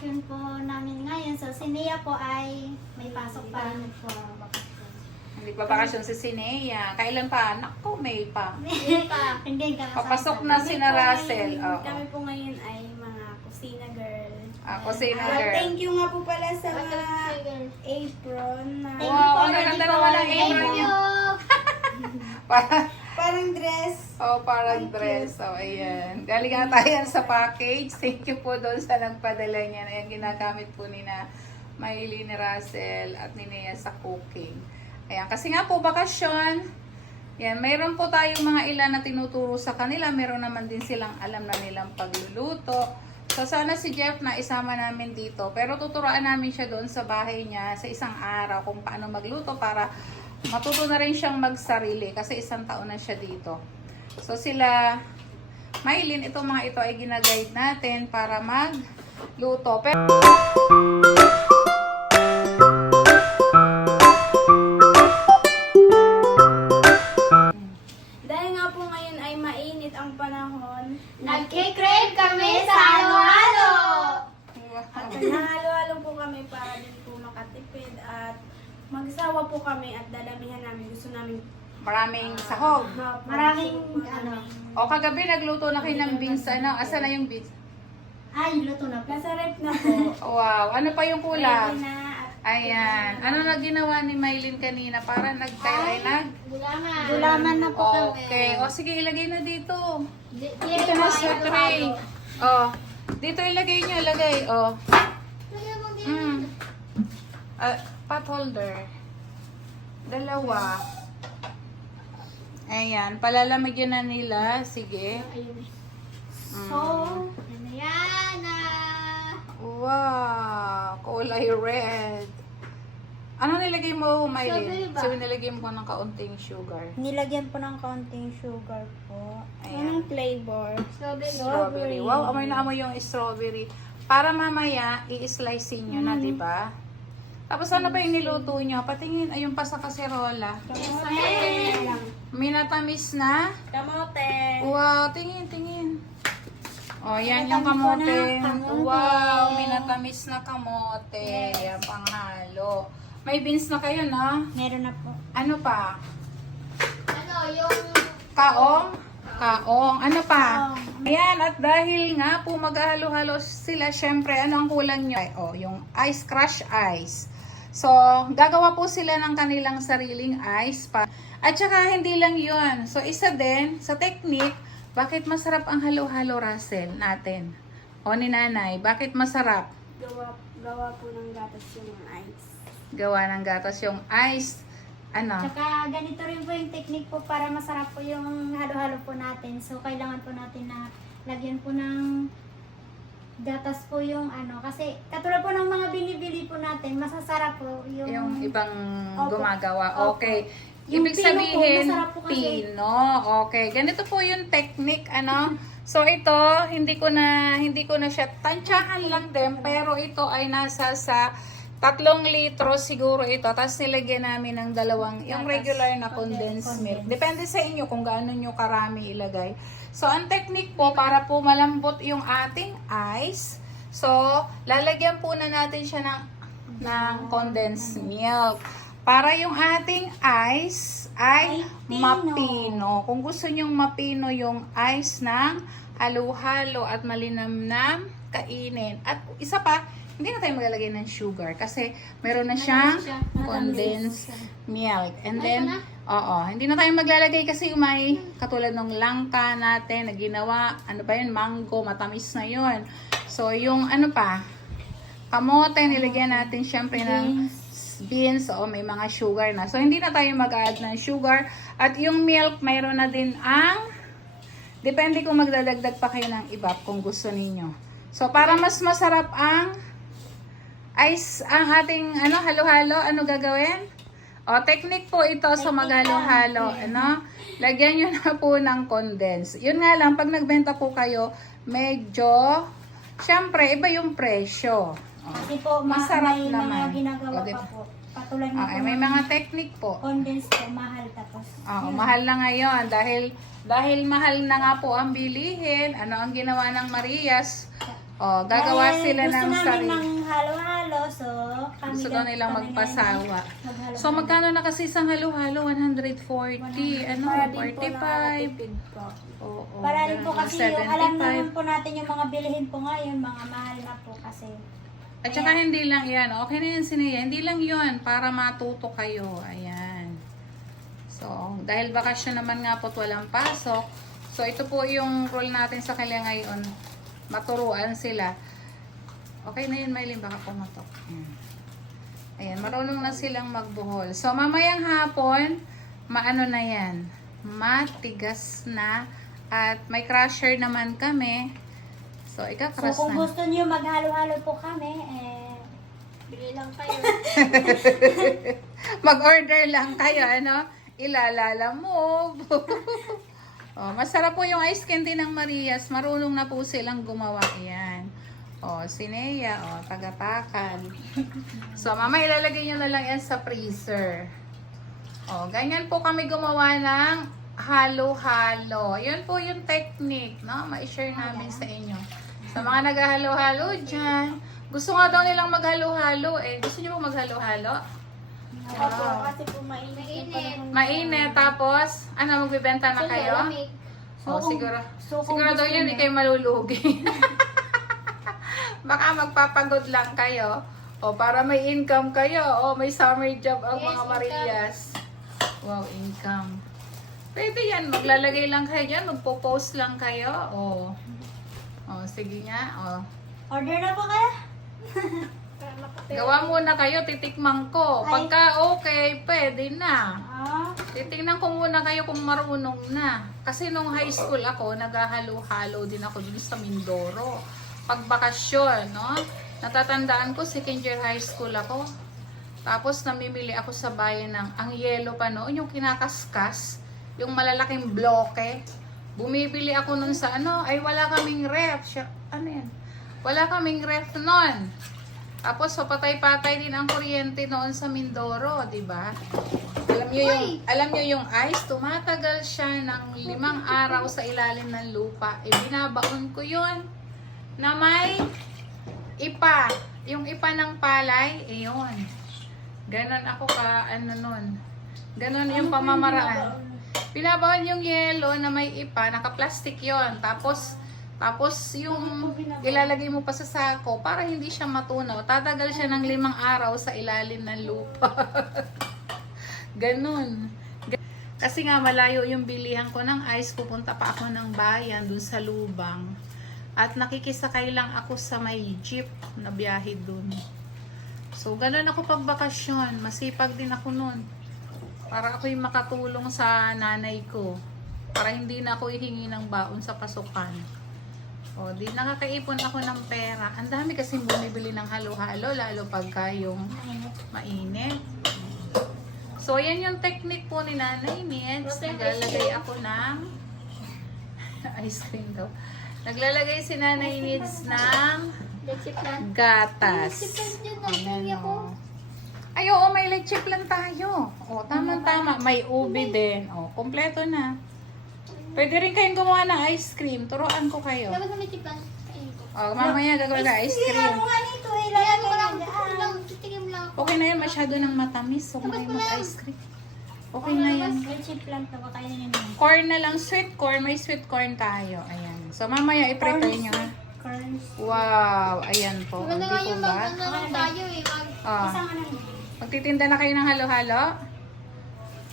bakasyon po namin ngayon. So, si Nia po ay may pasok pa. Hindi pa bakasyon si Sinea. Kailan pa? Naku, May pa. Hindi ka. Papasok na si na Russell. Oo. Kami po ngayon ay mga kusina girl. Kusina At girl. thank you nga po pala sa mga apron na Wow, ang ganda naman ang apron Thank niya. you. parang dress. Parang dress. Ayan. Galing nga tayo sa package. Thank you po doon sa nagpadala niya. Ayan, ginagamit po ni na Maylene, ni Russell, at ni Nea sa cooking. Ayan, kasi nga po, bakasyon. Yan, mayroon po tayong mga ilan na tinuturo sa kanila. Meron naman din silang alam na nilang pagluluto. So, sana si Jeff na isama namin dito. Pero tuturuan namin siya doon sa bahay niya sa isang araw kung paano magluto para matuto na rin siyang magsarili kasi 1 taon na siya dito. So sila, Maylin, itong mga ito ay ginaguide natin para magluto. Pero Dahil nga po ngayon ay mainit ang panahon. Nagkikrave kami sa halo-halo. At nahalo-halo po kami para din po makatipid at magsawa po kami at dadamihan namin. Gusto namin maraming sahog. Maraming ano. O kagabi nagluto na kayo ng beans. Ano? Asa na yung beans? Ay, luto na po. nasa rep na po. Wow. Ano pa yung Ready kulang? na at Ayan. Ano na ginawa ni Maylin kanina? Para Gulaman na po kami. Okay. O sige, ilagay na dito. Dito Dito na sa tray. Oh, dito ilagay niyo, lagay. Oh. Pot holder. 2. Ayan, palalamigyan na nila. Sige. So, yan na. Wow, kulay red. Ano nilagay mo, Maylin? Strawberry ba? So, nilagay mo ng kaunting sugar. nilagyan po ng kaunting sugar po. Ayan. Anong flavor? Strawberry. Wow, amoy na amoy yung strawberry. Para mamaya, i-slice nyo na, di ba? Tapos ano ba yung niluto nyo? Patingin, ayun pa sa kaserola. Minatamis na. Kamote. Wow, tingin. O, yan yung kamote. Wow, minatamis na kamote. Yan, panghalo. May beans na kayo, no? Meron na po. Ano pa? Ano, yung... Kaong? Kaong. Ano pa? Ayan, at dahil nga po maghahalo-halo sila, syempre, ano ang kulang nyo? Yung ice, crush ice. So, gagawa po sila ng kanilang sariling ice pa. At saka, hindi lang yun. So, isa din, sa technique, bakit masarap ang halo-halo, Russell, natin? O ni nanay, bakit masarap? Gawa po ng gatas yung ice. Gawa ng gatas yung ice. Ano? Tsaka ganito rin po yung technique po para masarap po yung halo-halo po natin. So, kailangan po natin na lagyan po ng gatas po yung ano. Kasi katulad po ng mga binibili po natin, masasarap po Yung ibang Opo. gumagawa. Opo. Okay. Yung Ibig pino po, sabihin, masarap po kasi. pino. Okay. Ganito po yung technique, ano. So ito, hindi ko na siya tansyahan lang din, pero ito ay nasa sa 3 litro siguro ito. Tapos nilagyan namin ng 2, yung regular na condensed milk. Depende sa inyo kung gaano nyo karami ilagay. So ang technique po, para po malambot yung ating ice, so lalagyan po na natin siya ng condensed milk. Para yung ating ice ay mapino. Kung gusto nyong mapino yung ice ng halo-halo at malinamnam, kainin. At isa pa, hindi na tayo maglalagay ng sugar kasi meron na siyang condensed milk. And then, hindi na tayo maglalagay kasi may katulad ng langka natin na ginawa, ano ba yun, mango, matamis na yun. So, yung ano pa, kamote, nilagyan natin syempre ng beans, may mga sugar na. So, hindi na tayo mag-add ng sugar. At yung milk, mayroon na din depende kung magdadagdag pa kayo ng iba kung gusto ninyo. So, para mas masarap ang ating halo-halo, ano gagawin? Technique po ito sa maghalo-halo. Lagyan nyo na po ng condense. Yun nga lang, pag nagbenta po kayo, medyo, syempre, iba yung presyo. Kasi po, Masarap may naman. mga ginagawa Okay. pa po. Katulad na May mga technique po. condensed po, mahal tapos. Mahal na ngayon dahil mahal na nga po ang bilihin. Ano ang ginawa ng Marias? Oh, gagawa Dahil sila ng gusto namin sarili. ng halo-halo, so kami Gusto daw lang- nilang kami magpasawa. maghalo-halo. So, magkano na kasi isang halo-halo? 140. Ano? Para din po 45. nakatipid po. Oo. Para rin po ganun, kasi yung alam 75. naman po natin yung mga bilihin po ngayon, mga mahal na po kasi. At saka hindi lang yan. Okay na yan, Sineya. Hindi lang yun. Para matuto kayo. Ayan. So, dahil bakasyon naman nga po't walang pasok. So, ito po yung role natin sa kanila ngayon. Maturuan sila. Okay na yun, Maylin. Baka pumatok. Ayan. Marunong na silang magbuhol. So, mamayang hapon, maano na yan. Matigas na. At may crusher naman kami. So, So ika-crush kung na. gusto niyo maghalo-halo po kami, bili lang kayo. Mag-order lang kayo, ano? Ilalala mo. Oh, masarap po yung ice candy ng Marias. Marunong na po silang gumawa. Yan. Oh, si Nea, oh, tagatakan. So, mama, ilalagay nyo na lang yan sa freezer. Oh, ganyan po kami gumawa ng halo-halo. Yan po yung technique, no? Ma-share namin sa inyo. Sa mga naghahalo-halo dyan. Gusto nga daw nilang maghalo-halo. Eh, gusto nyo po maghalo-halo? Opo, kasi po mainit yung panahon. Mainit, tapos, ano, magbibenta na kayo? So, Oh, siguro. so kung Siguro daw gusto yun, niyo- hindi kayo malulugi. Baka magpapagod lang kayo. O, para may income kayo. O, may summer job ang mga Marias. Wow, income. Pwede yan. Maglalagay lang kayo dyan. Magpo-post lang kayo. O. O, sige nga. O. Order na po kayo? Gawa muna kayo. Titikman ko. Pagka okay, pwede na. Titingnan ko muna kayo kung marunong na. Kasi nung high school ako, naghahalo-halo din ako dun sa Mindoro. Pagbakasyon, no? Natatandaan ko, second year high school ako. Tapos namimili ako sa bayan ng, ang yelo pa noon, yung kinakaskas, yung malalaking bloke. Bumibili ako nun sa ano, ay wala kaming ref. Ano yan? Wala kaming ref noon. Tapos, so, patay-patay din ang kuryente noon sa Mindoro, di ba? Alam niyo yung ice, tumatagal siya ng 5 araw sa ilalim ng lupa. Binabaon ko yun na may ipa. Yung ipa ng palay, yun. Ganon ako ano nun. Ganon yung pamamaraan. Binabaon yung yelo na may ipa, naka-plastic yon. Tapos yung ilalagay mo pa sa sako para hindi siya matunaw. Tatagal siya ng 5 araw sa ilalim ng lupa. Ganon. Kasi nga malayo yung bilihan ko ng ice, pupunta pa ako ng bayan dun sa Lubang. At nakikisakay lang ako sa may jeep na biyahe dun. So ganon ako pag bakasyon. Masipag din ako nun. Para ako'y makatulong sa nanay ko. Para hindi na ako hihingi ng baon sa pasukan. O, di nakakaipon ako ng pera. Ang dami kasing bumibili ng halo-halo, lalo pagka yung mainit. So, yan yung technique po ni Nanay Nits. Naglalagay ako ng ice cream daw. Naglalagay si Nanay Nits ng gatas. Ano? Ay, oo, may leche plan tayo. O, tama-tama. May ubi din. O, kompleto na. Pwede rin kayong gumawa ng ice cream. Turuan ko kayo. Dapat may tipan. O, mamaya gagawin ka ice cream. Ano nga nito, Kaya ilalagay ko lang, na dyan. titigim lang ako. Okay na yan, masyado ng matamis. Huwag na mag-ice cream. Okay na yan. May chip plant na ba kayo ninyo? Corn na lang, sweet corn. May sweet corn tayo. Ayan. So, mamaya i-prepare nyo. Corns. Wow, ayan po. Maganda nga Hindi po yung ba? mag-ano lang tayo eh. Ah, Isang ano nyo? magtitinda na kayo ng halo-halo?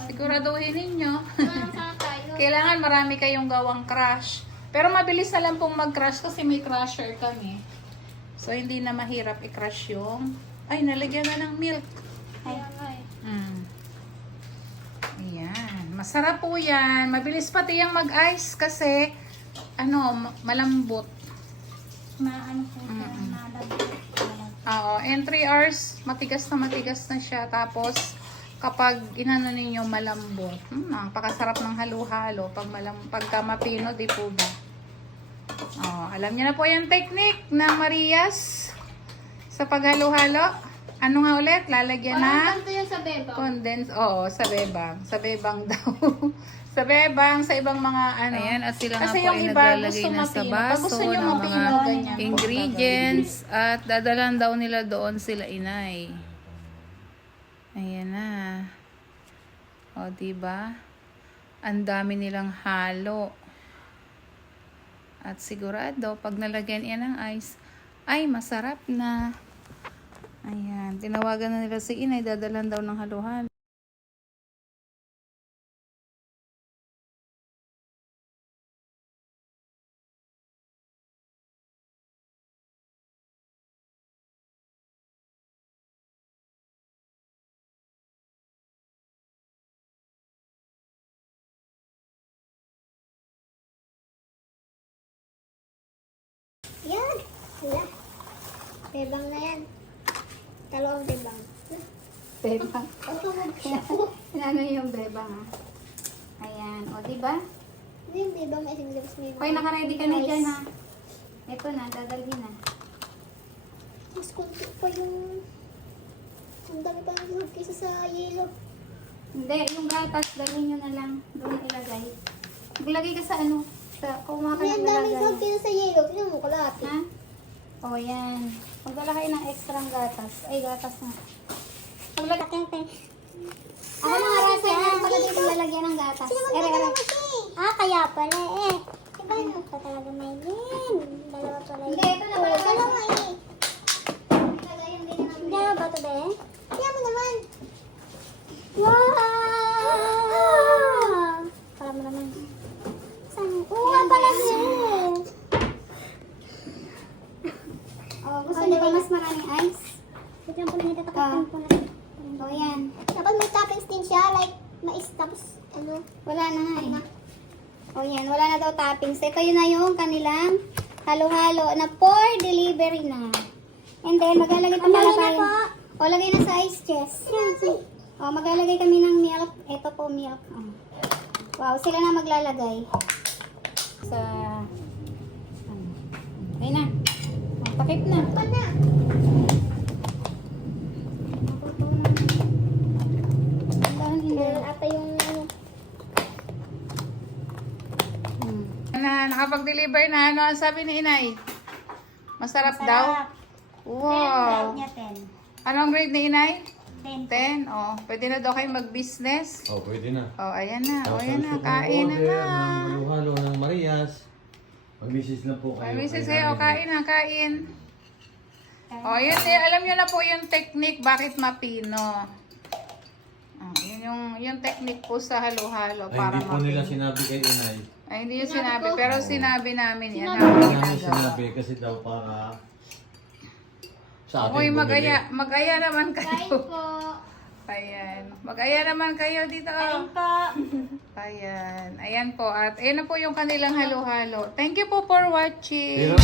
Siguraduhin ninyo. Sana tayo. Kailangan marami kayong gawang crush. Pero mabilis na lang pong mag-crush kasi may crusher kami. So, hindi na mahirap i-crush yung... Ay, nalagyan na ng milk. Kaya nga eh. Ayan. Masarap po yan. Mabilis pati yung mag-ice kasi malambot. Maano po siya, malambot. Oo. In 3 hours, matigas na siya. Tapos, kapag inano ninyo malambot, napakasarap ng halo-halo. Pagka mapino, di po ba? Alam niyo na po yung technique ng Marias sa paghalo-halo. Ano nga ulit? Lalagyan na Parang ganito yung sa bebang. condense. Oo, sa bebang. Sa bebang daw. Sa bebang, sa ibang mga ano. Ayan, at sila nga po ay naglalagay na sa baso ng mga ingredients at dadalan daw nila doon sila inay. Ayan na. O, diba? Ang dami nilang halo. At sigurado, pag nalagyan yan ng ice, ay masarap na. Ayan, tinawagan na nila si inay, dadalan daw ng halo-halo. Yan. Wala. Bebang na yan. Dalawang bebang. Bebang. Ang siya. Ano yung bebang ha? Ayan. O, diba? Hindi yung bebang na isinilabas mo yung Okay, nakaready ka na dyan ha. Ito na, dadalhin na. Mas kunti pa yung... Ang dami pa yung loob kaysa sa yellow. Hindi, yung gatas, dalhin nyo na lang. Doon ilagay. Maglagay ka sa ano? Sa kumaha ka May ng ang dami loob lalagay. kaysa sa yellow. Tingnan mo kalahati. Ha? O, yan. Magdala kayo ng extra gatas. Ay, gatas na. Maglagay. Ako mga rasa, ano pala dito lalagyan ng gatas? Ere. Ah, kaya pala eh. Diba ano pa talaga may yin? Dalawa pala yun. Hindi, ito na pala. Dalawa eh. Lagayan din na namin. Dalawa ba ito ba eh? Tingnan mo naman. Wow! Para mo naman. Saan? Oo nga pala yun. Oh, gusto niyo ba mas maraming ice? Wait lang po lang itatapakan po na. O, yan. Dapat may toppings din siya, like mais tapos ano. Wala na nga eh. O, yan. Wala na daw toppings. Ito yun na yung kanilang halo-halo na for delivery na. And then, maglalagay pa pala tayo. O, lagay na sa ice chest. O, maglalagay kami ng milk. Ito po, milk. O. Wow, sila na maglalagay. Sa... Ano? Okay na. O, takip na. Meron ata yung Na, nakapag-deliver na. Ano ang sabi ni inay? Masarap daw? Wow. Niya 10. Anong grade ni inay? 10. 10. Oh, pwede na daw kayo mag-business. Oh, pwede na. Oh, ayan na. Oh, Tapos ayan na. gusto ko Kain na order na. ng halo-halo ng Marias. Mag-misis lang po kayo. Ay, misis Kay kayo, Nanay. kain na, kain. Oh, yun eh, alam nyo na po yung technique bakit mapino. Oh, yun yung technique po sa halo-halo Ay, para hindi po nila mapino. sinabi kay Inay. Ay, hindi yung sinabi, pero sinabi namin yan. Hindi Habang namin ginagawa. sinabi kasi daw para sa atin Uy, bumili. mag-aya naman Kain kayo. po. Ayan. Mag-aya naman kayo dito. Kain po. Ayan. Ayan po. At ayan na po yung kanilang halo-halo. Thank you po for watching. Pero,